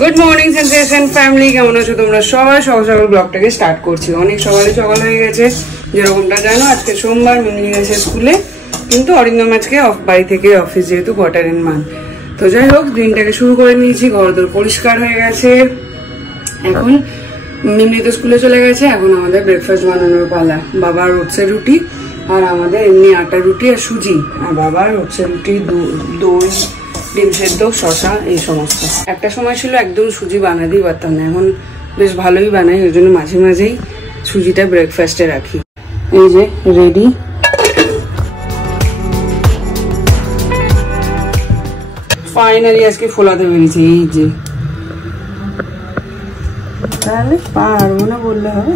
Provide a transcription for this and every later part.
Good morning sensation family, কেমন আছো তোমরা সবাই? সকাল সকাল ব্লগটাকে স্টার্ট করছি। অনেক সকাল হয়ে গেছে, যেরকমটা জানো আজকে সোমবার, মিমি গেছে স্কুলে, কিন্তু অরিন্দম আজকে বাড়ি থেকে অফিস, যেহেতু কোয়ার্টার এন্ড মান্থ। তো যাই হোক, দিনটাকে শুরু করে নিয়েছি, ঘরদোর পরিষ্কার হয়ে গেছে। এখন মিমি তো স্কুলে চলে গেছে, এখন আমাদের ব্রেকফাস্ট বানানোর পালা। বাবার ওটসের রুটি আর আমাদের এমনি আটার রুটি আর সুজি, আর বাবার ওটসের রুটি, দই, ডিম সেদ্ধ, শশা, এই সমস্ত। একটা সময় ছিল একদম সুজি বানাতেই পারতাম না, এখন বেশ ভালোই বানাই, ওই জন্য মাঝে মাঝেই সুজিটা ব্রেকফাস্টে রাখি। এই যে রেডি। ফাইনালি আজকে ফোলাতে পেরেছি, এই যে। তাহলে পারবো না বললে হবে।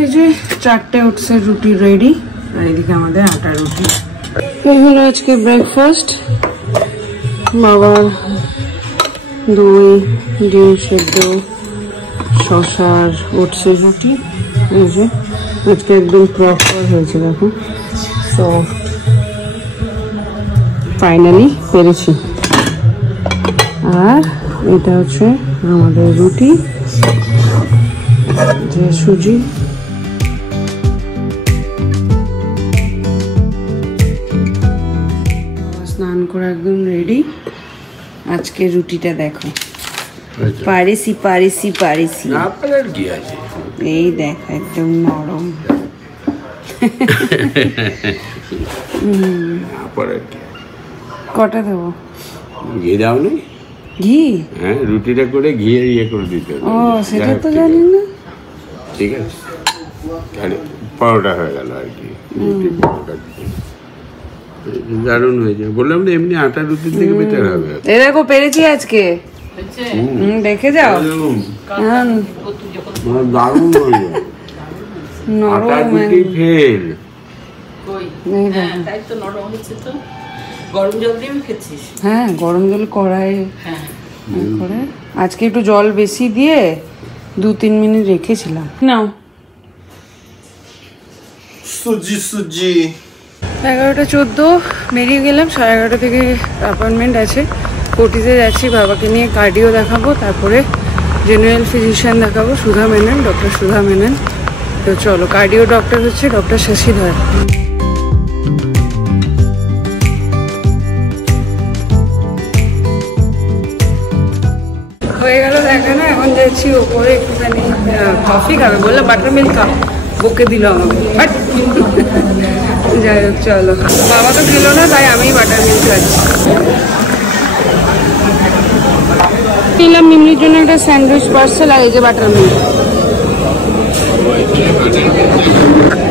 এই যে 4টে ওটসের রুটি রেডি, আর এদিকে আমাদের আটার রুটি। এই হলো আজকে ব্রেকফাস্ট। বাবার দই, ডিম সেদ্ধ, শশার ওটসের রুটি। এই যে আজকে একদম প্রপার হয়েছে, দেখো সফট। ফাইনালি পেরেছি। আর এটা হচ্ছে আমাদের রুটি, যে সুজি। স্নান করে একদম রেডি। আজকে রুটিটা দেখো, পারেসি পারেসি পারেসি, এই দেখ একদম নরম। কটা দেবো? ঘি দাও নি? ঘি? হ্যাঁ, রুটিটা করে ঘি ইয়ে করে দিতে হবে। ও, সেটা তো জানি না। ঠিক আছে, পরোটা হয়ে গেল আর কি। দারুণ হয়েছে, বললাম না এমনি আটা রুটির থেকে বেটার হবে। এই দেখো পেরেছি আজকে, দেখে যাও। দারুণ হয়েছে, আটা রুটি ফেল। গরম জল দিয়ে খেয়েছিস? হ্যাঁ, গরম জল কড়াই করে আজকে একটু জল বেশি দিয়ে 2-3 মিনিট রেখেছিলাম। নাও সুজি সুজি। 11:14 বেরিয়ে গেলাম। 11:30 থেকে অ্যাপয়েন্টমেন্ট আছে, কোটিতে যাচ্ছি। বাবাকে নিয়ে কার্ডিও দেখাবো, তারপরে জেনারেল ফিজিশিয়ান দেখাবো, সুধা মেনন, ডক্টর সুধা মেনন। তো চলো, কার্ডিও ডক্টর হচ্ছে ডক্টর শশীধর। হয়ে গেল দেখানো, এখন যাচ্ছি ওপরে একটুখানি কফি খাবে, বললো বাটার মিল্ক খাও, বকে দিল আমাকে। বাট যাই হোক চলো, বাবা তো খেলো না, তাই আমি বাটার মিল্ক খাচ্ছি। নিলাম মিমলির জন্য একটা স্যান্ডউইচ পার্সেল, আর এই যে বাটার মিল্ক।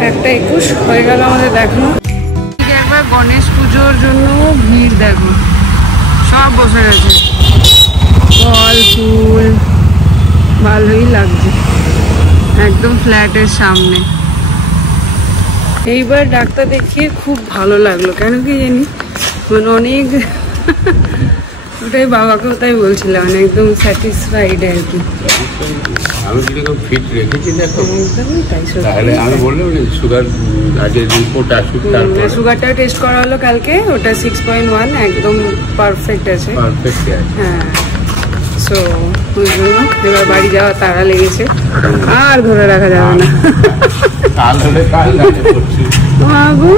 1:21 হয়ে গেল আমাদের দেখানো। একবার গণেশ পুজোর জন্য ভিড় দেখো, সব বসে গেছে, ফল ফুল, ভালোই লাগছে, একদম ফ্ল্যাটের সামনে। এইবার ডাক্তার দেখিয়ে খুব ভালো লাগলো, কেন কি জানি, মানে অনেক, ওটাই বাবাকেও তাই বলছিলাম, মানে একদম স্যাটিসফাইড আর কি। আমি কিরকম ফিট রেখেছি দেখো, তাহলে আমি বললাম সুগার আগে রিপোর্ট আসুক, তারপরে সুগারটা টেস্ট করা হলো কালকে, ওটা 6.1, একদম পারফেক্ট আছে। পারফেক্ট আছে, হ্যাঁ। সো ওই জন্য এবার বাড়ি যাওয়া তাড়া লেগেছে, আর ধরে রাখা যাবে না। বাবু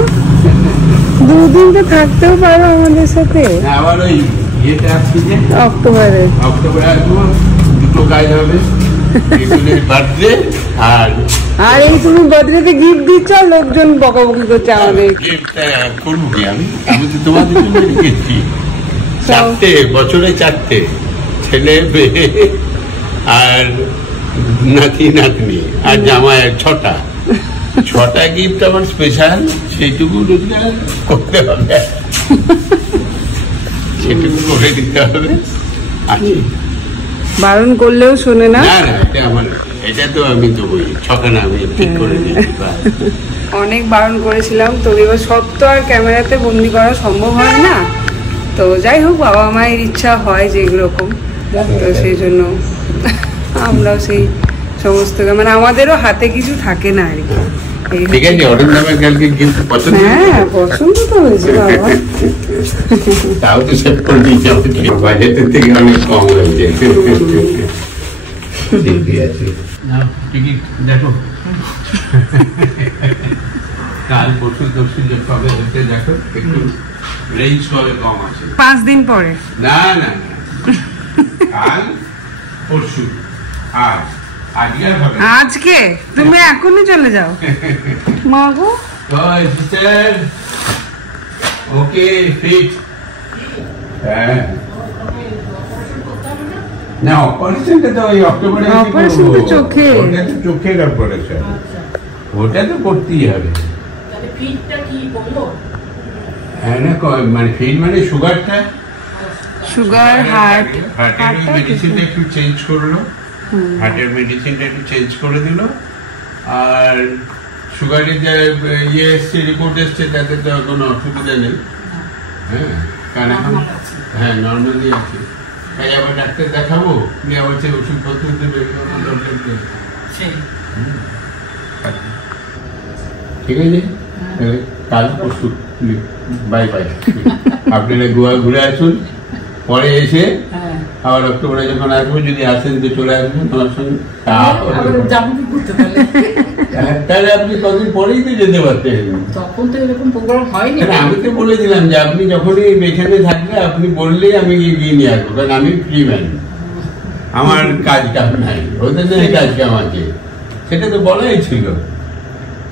2 দিন তো থাকতেও পারো আমাদের সাথে। আবার ওই অক্টোবরে আসবো, দুটো কাজ হবে, বার্থডে আর এই তুমি বার্থডেতে গিফট দিচ্ছ, লোকজন বকাবকি করছে আমাদের। করবো কি আমি তো তোমাদের জন্য রেখেছি 4টে বছরে, 4টে ছেলে মেয়ে আর নাতি নাতনি আর জামাই, 6টা গিফট আমার স্পেশাল, সেইটুকু রোজগার করতে হবে, সেটুকু করে দিতে হবে। বারণ করলেও শোনে না। এটা আমার, এটা তো আমি তো বলি ছখানা আমি ঠিক করে দিচ্ছি। অনেক বারণ করেছিলাম, তো এবার সব তো আর ক্যামেরাতে বন্দি করা সম্ভব হয় না। তো যাই হোক, বাবা মায়ের ইচ্ছা হয় যে এরকম, তো সেই জন্য আমরাও সেই সমস্ত, মানে আমাদেরও হাতে কিছু থাকে না আর কি, ঠিক আছে, অরিন্দমের কালকে গিফট পছন্দ? হ্যাঁ পছন্দ তো হয়েছে বাবা। তাও তো সেভ করে দিয়েছি, বাজেটের থেকে অনেক কম হয়েছে। ঠিকই আছে, টিকিট দেখো কাল পরশু দর্শন কবে হচ্ছে দেখো, একটু রেঞ্জ কবে কম আছে। 5 দিন পরে? না না না, কাল পরশু, আজ আজকে আর হবে। আজকে তুমি এখনই চলে যাও মা গো। সিস্টার ওকে ফিট। হ্যাঁ না, অপারেশনটা তো ওই অক্টোবরে। অপারেশন তো চোখে, ওটা তো চোখের অপারেশন, ওটা তো করতেই হবে। হ্যাঁ না, মানে ফিট মানে সুগারটা, সুগার, হার্ট, হার্টের মেডিসিনটা একটু চেঞ্জ করলো, হার্টের মেডিসিনটা একটু চেঞ্জ করে দিল। আর সুগারের যে ইয়ে এসছে, রিপোর্ট এসছে, তাতে তো কোনো অসুবিধা নেই। হ্যাঁ কারণ এখন হ্যাঁ নর্মালি আছে। তাই আবার ডাক্তার দেখাবো, নিয়ে আবার সে ওষুধপত্র দেবে, ঠিক আছে। কাল পরশু বাই বাই। আপনারা গোয়া ঘুরে আসুন, পরে এসে আবার অক্টোবরে যখন আসবো, যদি আসেন তো চলে আসবেন আমার সঙ্গে। তাহলে আপনি কদিন পরেই তো যেতে পারতেন, তখন তো এরকম প্রোগ্রাম হয়নি। আমি তো বলে দিলাম যে আপনি যখনই এখানে থাকলে আপনি বললেই আমি গিয়ে নিয়ে আসবো, কারণ আমি ফ্রি ম্যান, আমার কাজ কাম নাই, ওদের জন্য কাজ কাম আছে। সেটা তো বলাই ছিল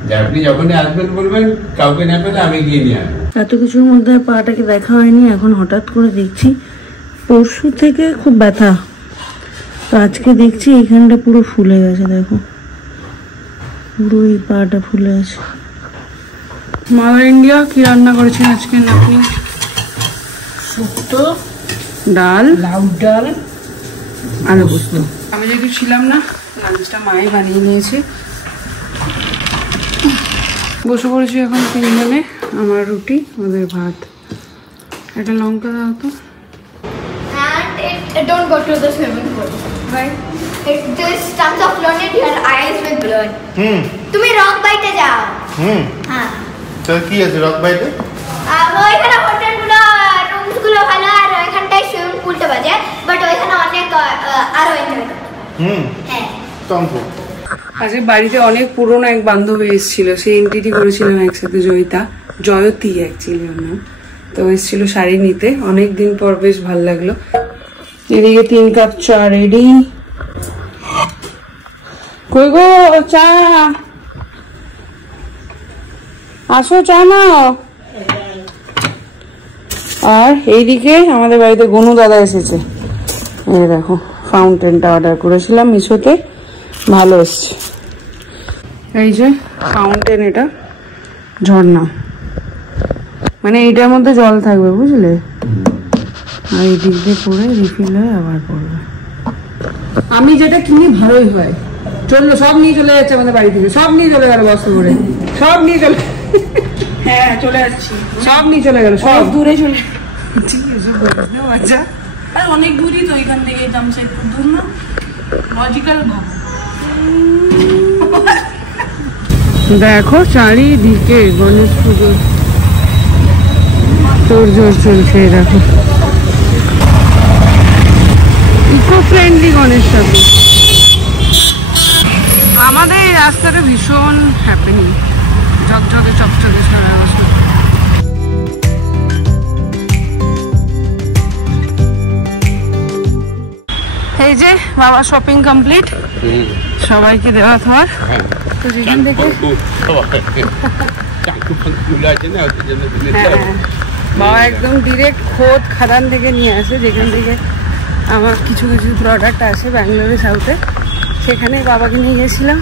যে আপনি যখনই আসবেন বলবেন, কাউকে না পেলে আমি গিয়ে নিয়ে আসবো। এত কিছুর মধ্যে পাটাকে দেখা হয়নি, এখন হঠাৎ করে দেখছি পরশু থেকে খুব ব্যথা, তো আজকে দেখছি এইখানটা পুরো ফুলে গেছে, দেখো পুরো এই পাটা ফুলে আছে। মাদার ইন্ডিয়া কি রান্না করেছেন আজকে? নাকি শুক্তো, ডাল, লাউ ডাল, আলু পোস্ত। আমি যেহেতু ছিলাম না, লাঞ্চটা মাই বানিয়ে নিয়েছে। বসে পড়েছি এখন তিনজনে, আমার রুটি, ওদের ভাত। একটা লঙ্কা দাও তো। And don't go to the swimming pool. Why? It just tons of blood and your eyes will burn. তুমি রক বাইটে যাও। হ্যাঁ। তো কি আছে রক বাইটে? ওইখানে হোটেলগুলো, রুমসগুলো ভালো, আর ওইখানটায় সুইমিং পুলটা বাজে, বাট ওইখানে অনেক আরো এনজয় করতে। হ্যাঁ। তম্পু। আজকে বাড়িতে অনেক পুরনো এক বান্ধবী এসেছিল, সেই এন্ট্রিটি করেছিলাম একসাথে, জয়তী অ্যাকচুয়ালি ওর নাম। তো এসেছিল শাড়ি নিতে, অনেকদিন পর, বেশ ভালো লাগলো। এদিকে 3 কাপ চা রেডি। কই গো চা, আসো চা নাও। আর এইদিকে আমাদের বাড়িতে গনু দাদা এসেছে, এই দেখো ফাউন্টেনটা অর্ডার করেছিলাম মিশোতে, ভালো এসছে। এই যে ফাউন্টেন, এটা ঝর্ণা, মানে এইটার মধ্যে জল থাকবে বুঝলে, আর এই দিক দিয়ে পরে রিফিল হয়ে আবার পড়বে। আমি যেটা কিনি ভালোই হয়। চললো, সব নিয়ে চলে যাচ্ছে আমাদের বাড়ি থেকে, সব নিয়ে চলে গেল বস্তা করে, সব নিয়ে চলে। হ্যাঁ চলে যাচ্ছি, সব নিয়ে চলে গেল, সব দূরে চলে। ঠিক আছে আচ্ছা, আর অনেক দূরই তো এখান থেকে, জামশেদপুর দূর না, লজিক্যাল ভাব। দেখো চারিদিকে গণেশ পুজোর তোড়জোড় চলছে, দেখো ইকো ফ্রেন্ডলি গণেশ ঠাকুর। আমাদের এই রাস্তাটা ভীষণ হ্যাপেনিং, ঝকঝকে চকচকে সারা বছর। এই যে বাবা শপিং কমপ্লিট, সবাইকে দেওয়া থার। তো যেখান থেকে বাবা একদম ডিরেক্ট খোদ খাদান থেকে নিয়ে আসে, যেখান থেকে আমার কিছু কিছু প্রোডাক্ট আসে ব্যাঙ্গালোরে, সাউথে, সেখানে বাবাকে নিয়ে গেছিলাম,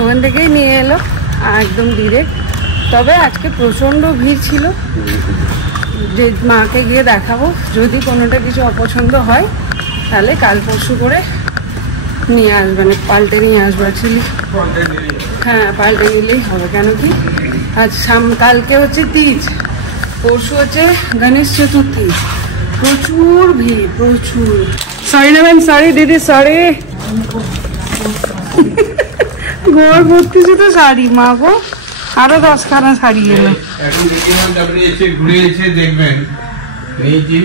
ওখান থেকেই নিয়ে এলো একদম ডিরেক্ট। তবে আজকে প্রচণ্ড ভিড় ছিল, যে মাকে গিয়ে দেখাবো, যদি কোনোটা কিছু অপছন্দ হয় তাহলে কাল পরশু করে নিয়ে আসবেন, পাল্টে নিয়ে আসবো অ্যাকচুয়ালি। হ্যাঁ পাল্টে নিলেই হবে, কেন কি আজ কালকে হচ্ছে তিজ, পরশু হচ্ছে গণেশ চতুর্থী, প্রচুর ভিড়, প্রচুর। সরি নেবেন, সরি দিদি, সরি। ঘর ভর্তি শুধু শাড়ি, মা গো আরো 10খানা শাড়ি এলো। এখন দেখলাম তারপরে এসে ঘুরে এসে দেখবেন নিয়েছি।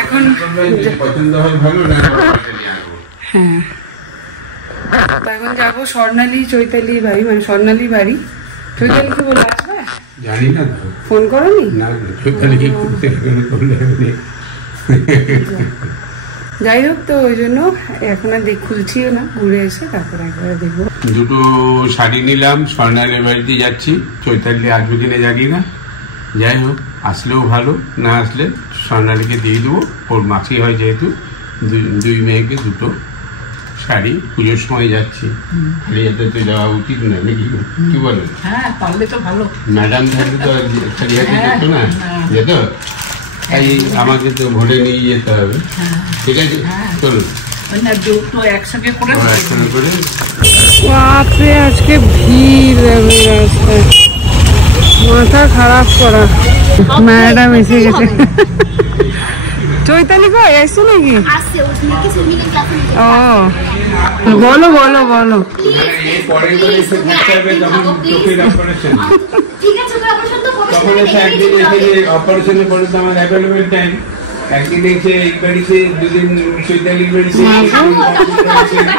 এখন পছন্দ হয় ভালো না, হ্যাঁ তো এখন যাবো স্বর্ণালী চৈতালি বাড়ি, মানে স্বর্ণালীর বাড়ি। চৈতালিকে বলে আসবে, জানি না তো, ফোন করোনি? না চৈতালিকে করতে করলে যাই হোক, তো ওই জন্য এখন আর খুলছিও না, ঘুরে এসে তারপর একবার দেখবো। দুটো শাড়ি নিলাম, স্বর্ণালীর বাড়িতে যাচ্ছি। চৈতালি আসবে কিনা জানি না, যাই হোক আসলেও ভালো, না আসলে স্বর্ণালীকে দিয়ে দেবো। ওর মাসি হয় যেহেতু, দুই মেয়েকে দুটো শাড়ি। পুজোর সময় যাচ্ছি, খালি হাতে তো যাওয়া উচিত না নাকি, কি বলো? হ্যাঁ পারলে তো ভালো। ম্যাডাম থাকলে তো খালি হাতে যেত না, যেত। তাই আমাকে তো ভোরে নিয়ে যেতে হবে। ঠিক আছে, চলুন দুটো একসঙ্গে করে একসঙ্গে করে। বাপরে আজকে ভিড় রাস্তায়, মাথা খারাপ করা। ম্যাডাম এসে গেছে। চৈতালি কই এসছো নাকি? আসছে ও নাকি সুইমিং ক্লাসে। ও বলো বলো বলো। পরে করে এসে থাকতে হবে, তখন চোখের অপারেশন। ঠিক আছে, ওকে অপারেশন তো করবে। তখন এসে একদিন এসে অপারেশনের পরে তো আমার অ্যাভেলেবেল টাইম। একদিন এসে এই বাড়িতে, দুদিন চৈতালির বাড়িতে।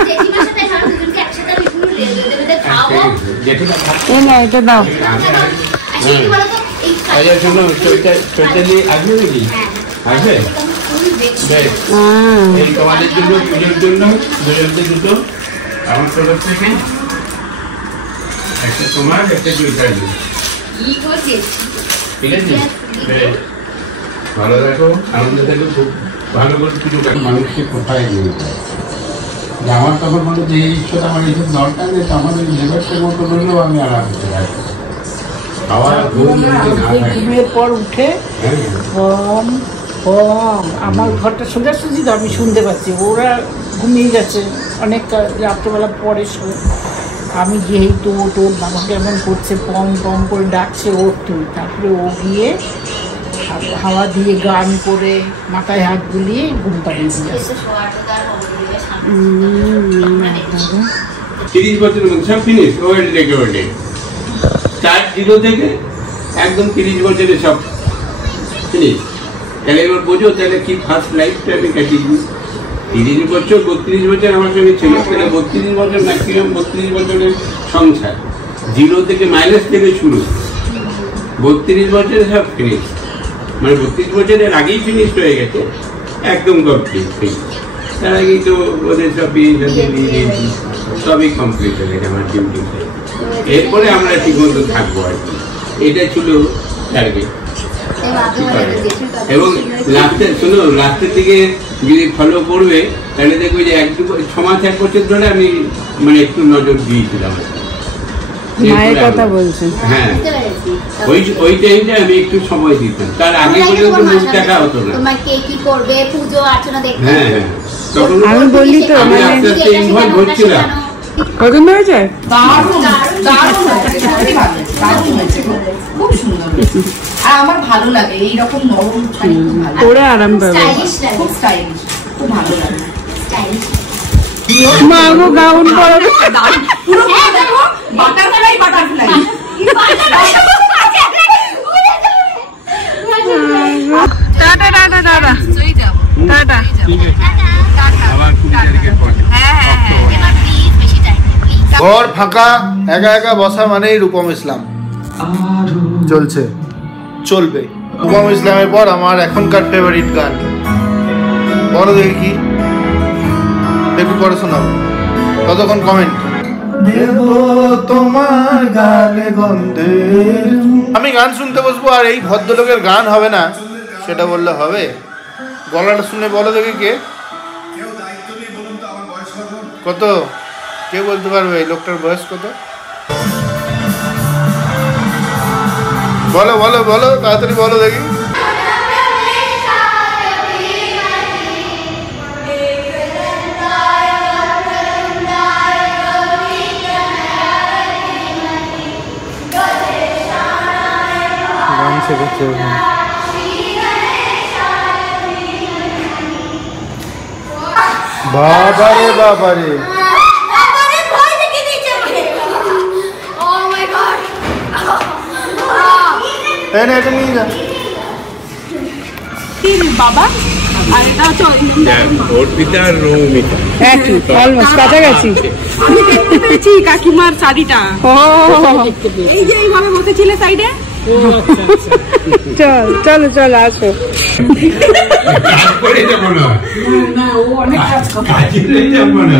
জেঠিমার সাথে আমরা দুজনকে একসাথে একটু লেগে খাওয়াবো। এই না এটা দাও। আচ্ছা কি বলো তো, এই আচ্ছা শোনো, চৈতালি আসবে নাকি? আসবে? বেশ, এই তোমাদের জন্য, পুজোর জন্য দুজনকে দুটো আমার তরফ থেকে, একটা তোমার, একটা চৈতালি। কি হচ্ছে? ঠিক আছে, বেশ ভালো থাকো, আনন্দ থাকো, খুব ভালো করে পুজো কাটো। মানুষকে কোথায় নিয়ে যায় যে আমার তখন মনে যে এই ঈশ্বর আমার এইসব দরকার নেই, আমার ওই লেবারটার মতো বললেও আমি আরাম করতে পারবো। খাওয়া ঘুম যদি না থাকে, ঘুমের পর উঠে হ্যাঁ কম কম আমার ঘরটা সোজাসুজি তো আমি শুনতে পাচ্ছি, ওরা ঘুমিয়ে গেছে অনেক রাত্রেবেলা পরে শোয়। আমি গিয়েই তো তোর বাবা কেমন করছে, পম পম করে ডাকছে, ওর তুই। তারপরে ও গিয়ে হাওয়া দিয়ে গান করে মাথায় হাত বুলিয়ে ঘুম পাড়িয়ে দিয়ে আসে। 30 বছরের মধ্যে সব ফিনিশ, ওয়েল ডেকোরেটেড। 4-0 থেকে একদম 30 বছরে সব ফিনিশ। তাহলে এবার বোঝো তাহলে কি ফার্স্ট লাইফটা আমি কাটিয়েছি। 30 বছর 32 বছর আমার সঙ্গে ছিল, তাহলে 32 বছর ম্যাক্সিমাম 32 বছরের সংসার, 0 থেকে মাইনাস থেকে শুরু। 32 বছরে সব ফিনিশ, মানে 32 বছরের আগেই ফিনিশ হয়ে গেছে, একদম কমপ্লিট। তার আগেই তো ওদের সব বিয়ে দিয়ে দিয়েছি, সবই কমপ্লিট হয়ে গেছে আমার ডিউটি। এরপরে আমরা ঠিক মতো থাকবো আর কি, এটা ছিল টার্গেট। এবং লাস্টের, শোনো, লাস্টের দিকে যদি ফলো করবে তাহলে দেখবে যে 1 মাস 1 বছর ধরে আমি মানে একটু নজর দিয়েছিলাম। মায়ের কথা বলছেন? হ্যাঁ, ওই টাইমটা আমি একটু সময় দিতাম, তার আগে পর্যন্ত মুখ দেখা হতো না। তোমাকে কি করবে, পুজো অর্চনা দেখবে। হ্যাঁ হ্যাঁ, তখন আমি বলি তো আমি মানে আস্তে আস্তে ইনভলভ হচ্ছিলাম। পছন্দ হয়েছে? দারুণ দারুণ হয়েছে, সত্যি ভালো, দারুণ হয়েছে, খুব সুন্দর হয়েছে। আর আমার ভালো লাগে এইরকম নরম শাড়ি, খুব ভালো লাগে, পরে আরাম পাবে। স্টাইলিশ লাগে, খুব স্টাইলিশ, খুব ভালো লাগে। স্টাইলিশ। মা গো গাউন পরাবে। পুরো butterfly butterfly. Tata tata tata tata. আবার 20 তারিখের পরে ঘর ফাঁকা, একা একা বসা মানেই রূপম ইসলাম চলছে, চলবে। রূপম ইসলামের পর আমার এখনকার ফেভারিট গান, বলো দেখি কি, একটু পরে শোনাবো, ততক্ষণ কমেন্ট দেব তোমার গানে গন্ধে। আমি গান শুনতে বসবো আর এই ভদ্রলোকের গান হবে না সেটা বললে হবে? গলাটা শুনে বলো দেখি কে, কত, কে বলতে পারবে এই লোকটার বয়স কত? বলো বলো বলো, তাড়াতাড়ি বলো দেখি। গান শেখাচ্ছে বাবারে বাবারে। না, এটা নিয়ে যা। বাবা আর এটা হচ্ছে অর্পিতা আর রৌমিতা একই অলমোস্ট কাছাকাছি। আমি দেখতে পেয়েছি কাকিমার শাড়িটা, ও এই যে এইভাবে বসেছিলে সাইডে। চল চলো চলো আসো। কাজ করে যাবো না, না ও অনেক কাজ করে। কাজে যাবো না,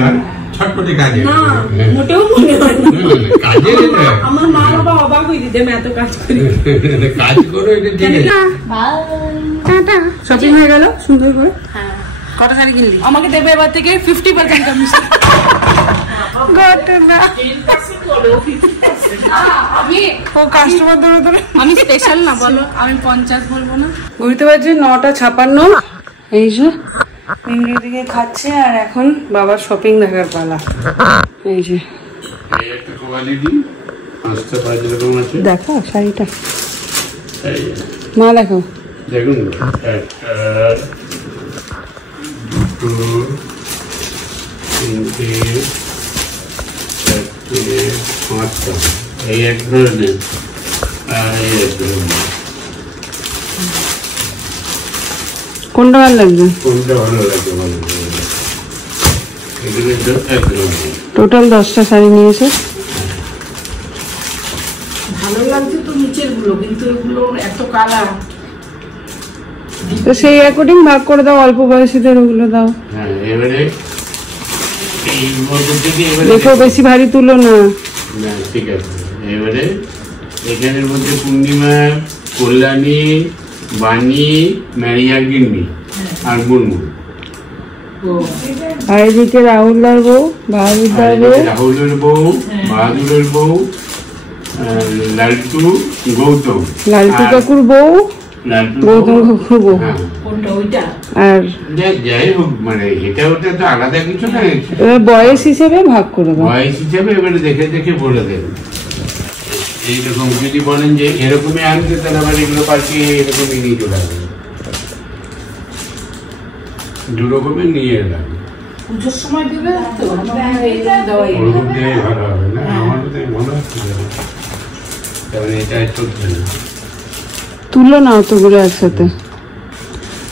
ছটপটে কাজে না মোটেও মনে হয় না, কাজে আমার মা বাবা অবাক হয়ে দিতে আমি এত কাজ করি। কাজ করো, এটা ঠিক আছে। টাটা। শপিং হয়ে গেল সুন্দর করে? কত শাড়ি কিনলি? আমাকে দেবে এবার থেকে 50% কমিশন। ঘটনা। আমি ও কাস্টমার ধরে ধরে। আমি স্পেশাল না বলো, আমি 50 বলবো না। ঘুরতে পারছি 9:56। এই যে দিকে খাচ্ছে আর এখন বাবার শপিং দেখার পালা। এই যে এই একটা কোয়ালিটি 5টা 5 রকম আছে। দেখো শাড়িটা, এই মা দেখো। দেখুন, একটা, দুটো, তিনটে, চারটে, 5টা। এই এক ধরনের আর এই এক ধরনের। কোনটা ভালো লাগবে? কোনটা ভালো লাগে বলো? এগুলো তো এক ধরনের। টোটাল 10টা শাড়ি নিয়েছে। ভালো লাগছে তো নিচের গুলো, কিন্তু এগুলো এত কালার। তো সেই অ্যাকর্ডিং ভাগ করে দাও, অল্প বয়সীদের ওগুলো দাও। হ্যাঁ, এবারে এই মধ্যে থেকে এবারে দেখো বেশি ভারী তুলো না। না, ঠিক আছে। এবারে এখানের মধ্যে পূর্ণিমা, কল্যাণী, বাণী, ম্যারিয়া গিন্নি আর মুনমুন। আর এদিকে রাহুলদার বউ, বাহাদুরদার বউ, রাহুলের বউ, বাহাদুরের বউ, লালটু, গৌতম, লালটু কাকুর বউ, লালটু গৌতম কাকুর বউ। হ্যাঁ, কোনটা ওইটা? আর যাই হোক, মানে এটা ওটা তো আলাদা কিছু না, এবার বয়স হিসেবে ভাগ করে দাও। বয়স হিসেবে এবারে দেখে দেখে বলে দেবেন। এইরকম যদি বলেন যে এরকমই আনতে, তাহলে আবার এগুলো পাল্টিয়ে এরকমই নিয়ে চলে আসবে। দু রকমের নিয়ে এলাম, পুজোর সময় দিবে তো আমার এই দেওয়াই। ওরকম দিয়ে ভালো হবে না, আমার তো মনে হচ্ছে যেন। তারপরে এটা চলছে না। তুলো না অতগুলো একসাথে।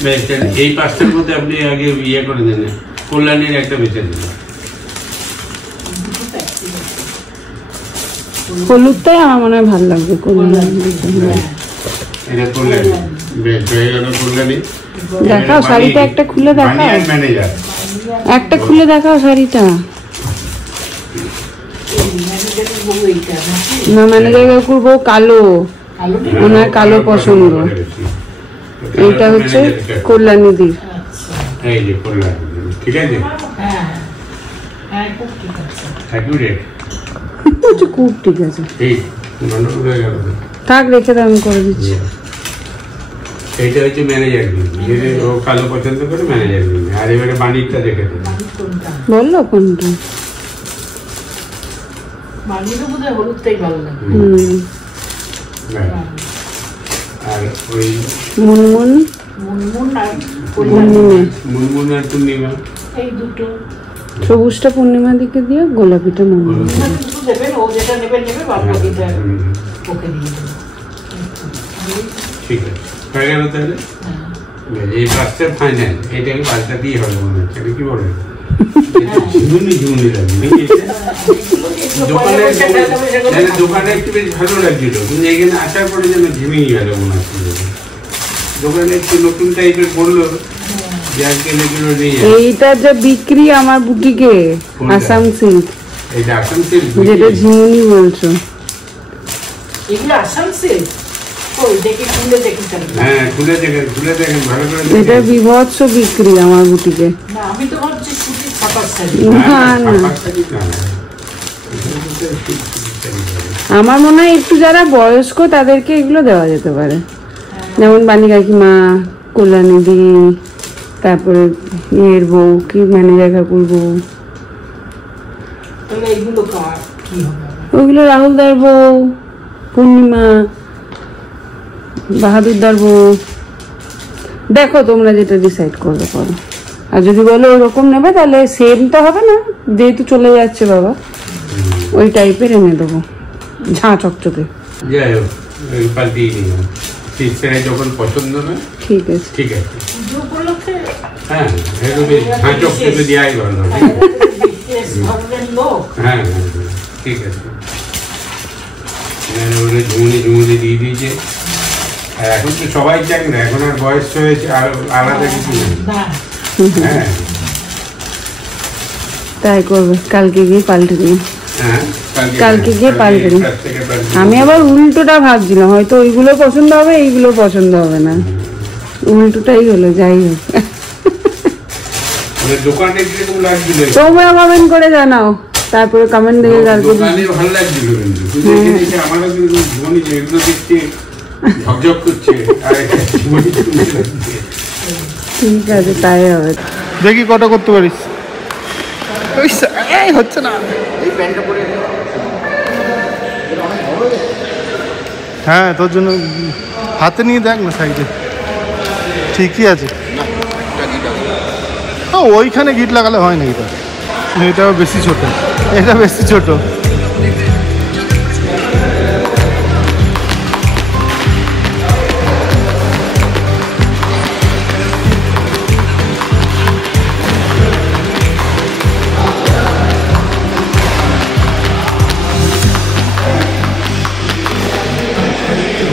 বেশ, তাহলে এই 5টার মধ্যে আপনি আগে ইয়ে করে দেন, কল্যাণীর একটা বেঁচে দিন। হলুদটাই আমার মনে হয় ভালো লাগবে। এটা কল্যাণী, বেশ হয়ে গেল কল্যাণী। দেখাও শাড়িটা, একটা খুলে দেখাও, ম্যানেজার একটা খুলে দেখাও শাড়িটা। না ম্যানেজার কাকুর বউ কালো, ওনার কালো পছন্দ। এইটা হচ্ছে কল্যাণীদির। এই যে কল্যাণী, ঠিক আছে, হ্যাঁ হ্যাঁ, খুব ঠিক আছে। অ্যাকুরেট, খুব ঠিক আছে, ঠিক গন্ডগোল হয়ে গেল তো। থাক রেখে দাও, আমি করে দিচ্ছি। এইটা হচ্ছে ম্যানেজার গিয়ে, ও কালো পছন্দ করে ম্যানেজার গিয়ে। আর এবারে বাণিজ্যটা দেখে দেবে। কোনটা? বললো কোনটা? বানিয়ে বোধ হয় হলুদটাই ভালো লাগে। আর ওই মুনমুন, মুনমুন আর পূর্ণিমা। মুনমুন আর পূর্ণিমা, এই দুটো। সবুজটা পূর্ণিমা দিকে দিও, গোলাপিটা মুনমুন। দুটো দেবেন, ও যেটা নেবে নেবে, বাদ বাকিটা ওকে দিয়ে দেবে। ঠিক আছে, হয়ে গেল তাহলে। এই 5টা ফাইনাল, এটাকে 5টা দিয়ে হবে মনে হচ্ছে, কি বলেন? ঝুমুনি ঝুমুনি লাগবে দোকানে একটু বেশ ভালো লাগছিল, কিন্তু এখানে আসার পরে যেন ঝিমিয়ে গেল মনে হচ্ছে। দোকানে একটু নতুন টাইপের পড়লো, যার কেলেগুলো নিয়ে। এইটা যা বিক্রি আমার বুটিকে, আসাম সিল্ক, এইটা আসাম সিল্ক, যেটা ঝিমুনি বলছো। এগুলো আসাম সিল্ক। ওই দেখি খুলে দেখি তাহলে। হ্যাঁ, খুলে দেখেন ভালো করে এটা দেখেন। বিভৎস বিক্রি আমার বুটিকে। না, আমি তো ভাবছি সুতির ছাপার শাড়ি। না না, আমার মনে হয় একটু যারা বয়স্ক তাদেরকে এগুলো দেওয়া যেতে পারে, যেমন বাণী কাকিমা, কল্যাণীদি, তারপরে ইয়ের বউ কি ম্যানেজার কাকুর বউ, তাহলে এইগুলো কার কি হবে? ওইগুলো রাহুলদার বউ, পূর্ণিমা, বাহাদুরদার বউ। দেখো তোমরা যেটা ডিসাইড করবে করো। আর যদি বলো ওরকম নেবে তাহলে সেম তো হবে না, যেহেতু চলে যাচ্ছে বাবা, ওই টাইপের এনে দেবো, ঝাঁ চকচকে। যাই হোক, পাল্টিয়ে নিলাম। ফিশ ফ্রাই যখন পছন্দ হবে ঠিক আছে। ঠিক আছে। পুজো উপলক্ষে হ্যাঁ এগুলো ঝাঁচক থেকে দেওয়াই ভালো। ধরবেন লোক। হ্যাঁ হ্যাঁ হ্যাঁ ঠিক আছে। ওটা ঝুমুনি দিয়ে দিয়েছে। আর এখন তো সবাই চাকরি, এখন আর বয়স হয়েছে আর আলাদা কিছু নেই। না হ্যাঁ তাই করবে, কালকে গিয়ে পাল্টে দিন। হ্যাঁ কালকে গিয়ে পাল্টে দিন। আমি আবার উল্টোটা ভাবছিলাম, হয়তো ওইগুলো পছন্দ হবে এইগুলো পছন্দ হবে না, উল্টোটাই হলো। যাই হোক, দোকানে কিরকম লাগছিল? তোমরা কমেন্ট করে জানাও, তারপরে কমেন্ট দেখে কালকে দোকানে ভালো লাগছিল, কিন্তু দেখে আমারও কিন্তু ঝুমুনি যেগুলো দেখতে ঝকঝক করছে আর ঝুমুনি লাগছে। ঠিক আছে, তাই হবে। দেখি কটা করতে পারিস। হচ্ছে না। হ্যাঁ তোর জন্য হাতে নিয়ে দেখ না সাইডে, ঠিকই আছে। ওইখানে গিট লাগালে হয় না, এটাও বেশি ছোট, এটা বেশি ছোট।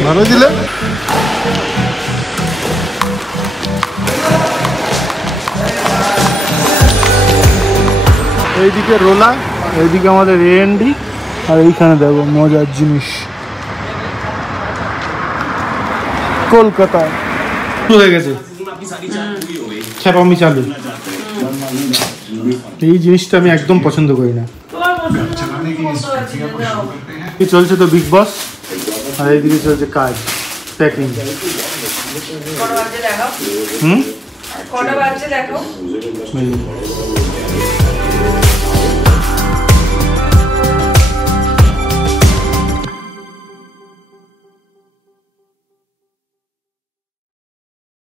ভালো দিলে এইদিকে রোলা, এইদিকে আমাদের এএনডি, আর এইখানে দেখো মজার জিনিস কলকাতা হয়ে গেছে, ছাপামি চালু। এই জিনিসটা আমি একদম পছন্দ করি না। কি চলছে তো বিগ বস, আর এইদিকে চলছে কাজ প্যাকিং। কটা বাজছে দেখো।